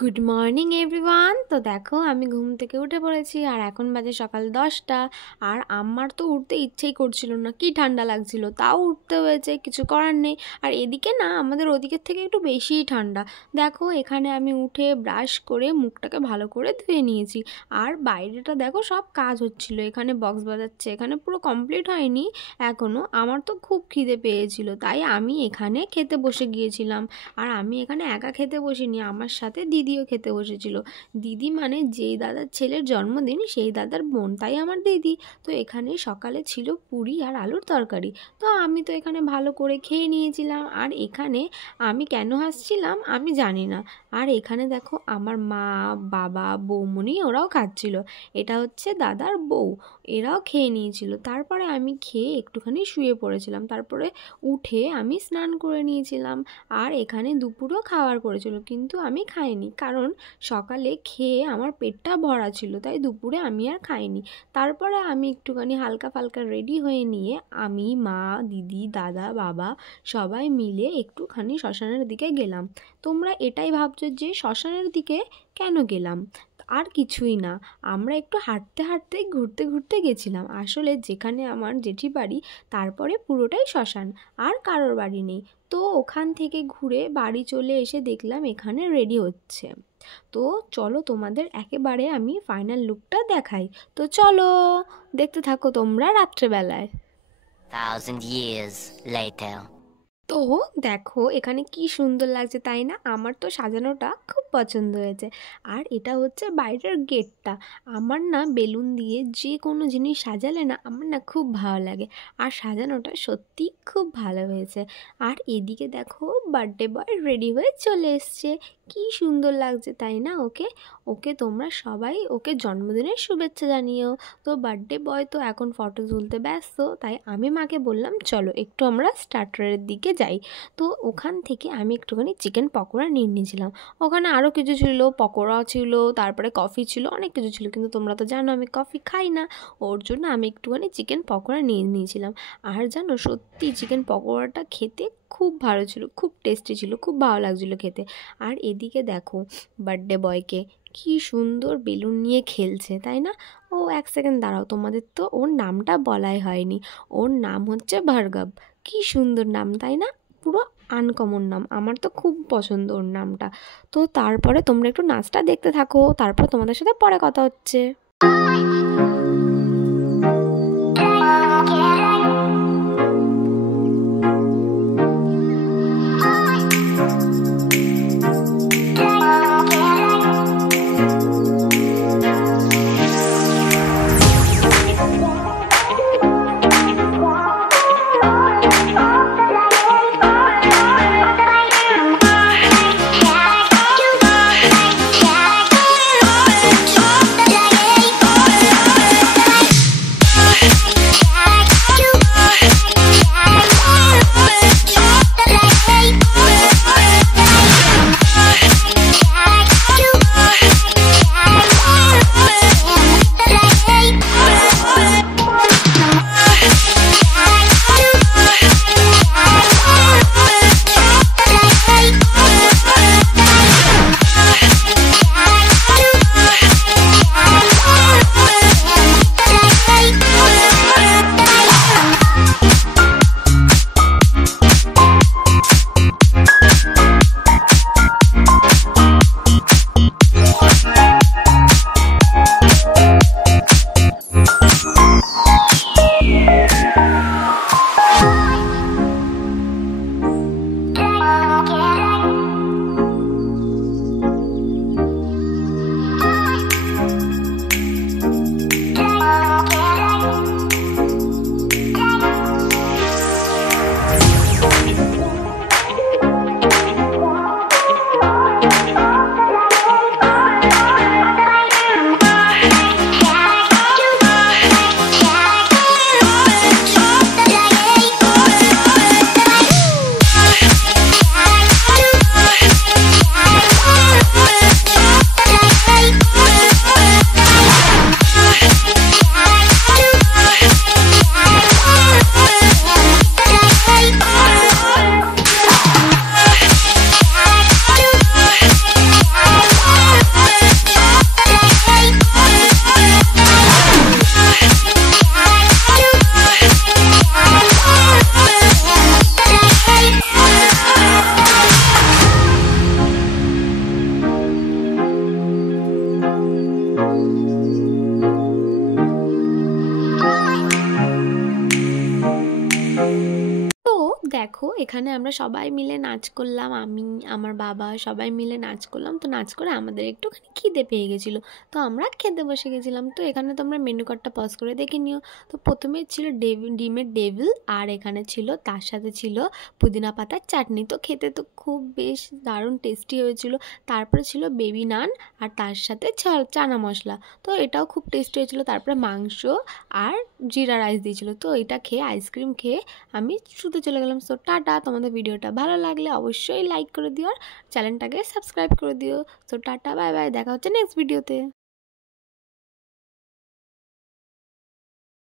Good morning everyone. তো দেখো আমি ঘুম থেকে উঠে পড়েছি আর এখন বাজে সকাল 10টা। আর আমার তো উঠতে ইচ্ছেই করছিল না, কি ঠান্ডা লাগছিল, তাও উঠতে হয়েছে, কিছু করার নেই। আর এদিকে না আমাদের ওদিকের থেকে একটু বেশিই ঠান্ডা। দেখো এখানে আমি উঠে ব্রাশ করে মুখটাকে ভালো করে ধুয়ে নিয়েছি। আর বাইরেটা দেখো সব কাজ হচ্ছিল, এখানে বক্স বাজাচ্ছে, এখানে পুরো কমপ্লিট হয়নি এখনও। আমার তো খুব খিদে পেয়েছিল, তাই আমি এখানে খেতে বসে গিয়েছিলাম। আর আমি এখানে একা খেতে বসিনি, আমার সাথে দিদিও খেতে বসেছিল। দিদি মানে যেই দাদার ছেলের জন্মদিন সেই দাদার বোন, তাই আমার দিদি। তো এখানে সকালে ছিল পুরি আর আলুর তরকারি। তো আমি তো এখানে ভালো করে খেয়ে নিয়েছিলাম। আর এখানে আমি কেন হাসছিলাম আমি জানি না। আর এখানে দেখো আমার মা, বাবা, বৌমনি ওরাও খাচ্ছিল। এটা হচ্ছে দাদার বউ, এরাও খেয়ে নিয়েছিল। তারপরে আমি খেয়ে একটুখানি শুয়ে পড়েছিলাম। তারপরে উঠে আমি স্নান করে নিয়েছিলাম। আর এখানে দুপুরও খাবার করেছিল, কিন্তু আমি খাইনি, কারণ সকালে খেয়ে আমার পেটটা ভরা ছিল, তাই দুপুরে আমি আর খাইনি। তারপরে আমি একটুখানি হালকা ফালকা রেডি হয়ে নিয়ে আমি, মা, দিদি, দাদা, বাবা সবাই মিলে একটুখানি শ্মশানের দিকে গেলাম। তোমরা এটাই ভাবছো যে শ্মশানের দিকে কেন গেলাম? আর কিছুই না, আমরা একটু হাঁটতে হাঁটতে ঘুরতে ঘুরতে গেছিলাম। আসলে যেখানে আমার জেঠি বাড়ি তারপরে পুরোটাই শ্মশান, আর কারোর বাড়ি নেই। তো ওখান থেকে ঘুরে বাড়ি চলে এসে দেখলাম এখানে রেডি হচ্ছে। তো চলো তোমাদের একেবারে আমি ফাইনাল লুকটা দেখাই। তো চলো দেখতে থাকো তোমরা রাত্রেবেলায়। 1,000 years later. তো দেখো এখানে কি সুন্দর লাগছে, তাই না? আমার তো সাজানোটা খুব পছন্দ হয়েছে। আর এটা হচ্ছে বাইরের গেটটা। আমার না বেলুন দিয়ে যে কোনো জিনিস সাজালে না আমার না খুব ভালো লাগে। আর সাজানোটা সত্যি খুব ভালো হয়েছে। আর এদিকে দেখো বার্থডে বয় রেডি হয়ে চলে এসছে। কি সুন্দর লাগছে তাই না? ওকে ওকে তোমরা সবাই ওকে জন্মদিনের শুভেচ্ছা জানিও। তো বার্থডে বয় তো এখন ফটো তুলতে ব্যস্ত, তাই আমি মাকে বললাম চলো একটু আমরা স্টার্টারের দিকে যাই। তো ওখান থেকে আমি একটুখানি চিকেন পকোড়া নিয়ে নিয়েছিলাম। ওখানে আরও কিছু ছিল, পকোড়াও ছিল, তারপরে কফি ছিল, অনেক কিছু ছিল, কিন্তু তোমরা তো জানো আমি কফি খাই না, ওর জন্য আমি একটুখানি চিকেন পকোড়া নিয়ে নিয়েছিলাম। আর জানো সত্যি চিকেন পকোড়াটা খেতে খুব ভালো ছিল, খুব টেস্টি ছিল, খুব ভালো লাগছিলো খেতে। আর এদিকে দেখো বার্থডে বয়কে কি সুন্দর বেলুন নিয়ে খেলছে, তাই না? ও এক সেকেন্ড দাঁড়াও, তোমাদের তো ওর নামটা বলাই হয়নি। ওর নাম হচ্ছে ভার্গব। কি সুন্দর নাম তাই না? পুরো আনকমন নাম, আমার তো খুব পছন্দ ওর নামটা। তো তারপরে তোমরা একটু নাচটা দেখতে থাকো, তারপর তোমাদের সাথে পরে কথা হচ্ছে। দেখো এখানে আমরা সবাই মিলে নাচ করলাম, আমি আমার বাবা সবাই মিলে নাচ করলাম। তো নাচ করে আমাদের একটুখানি খিদে পেয়ে গেছিলো, তো আমরা খেতে বসে গেছিলাম। তো এখানে তোমরা মেনু কার্ডটা পজ করে দেখে নিও। তো প্রথমে ছিল ডিমের ডেভিল, আর এখানে ছিল তার সাথে ছিল পুদিনা পাতার চাটনি। তো খেতে তো খুব বেশ দারুণ টেস্টি হয়েছিল। তারপরে ছিল বেবি নান আর তার সাথে চানা মশলা, তো এটাও খুব টেস্টি হয়েছিল। তারপরে মাংস আর জিরা রাইস দিয়েছিল। তো এটা খেয়ে আইসক্রিম খেয়ে আমি শুতে চলে গেলাম। সো টাটা, তোমাদের ভিডিওটা ভালো লাগলে অবশ্যই লাইক করে দিও আর চ্যানেলটাকে সাবস্ক্রাইব করে দিও। সো টাটা, বাই বাই, দেখা হচ্ছে নেক্সট ভিডিওতে।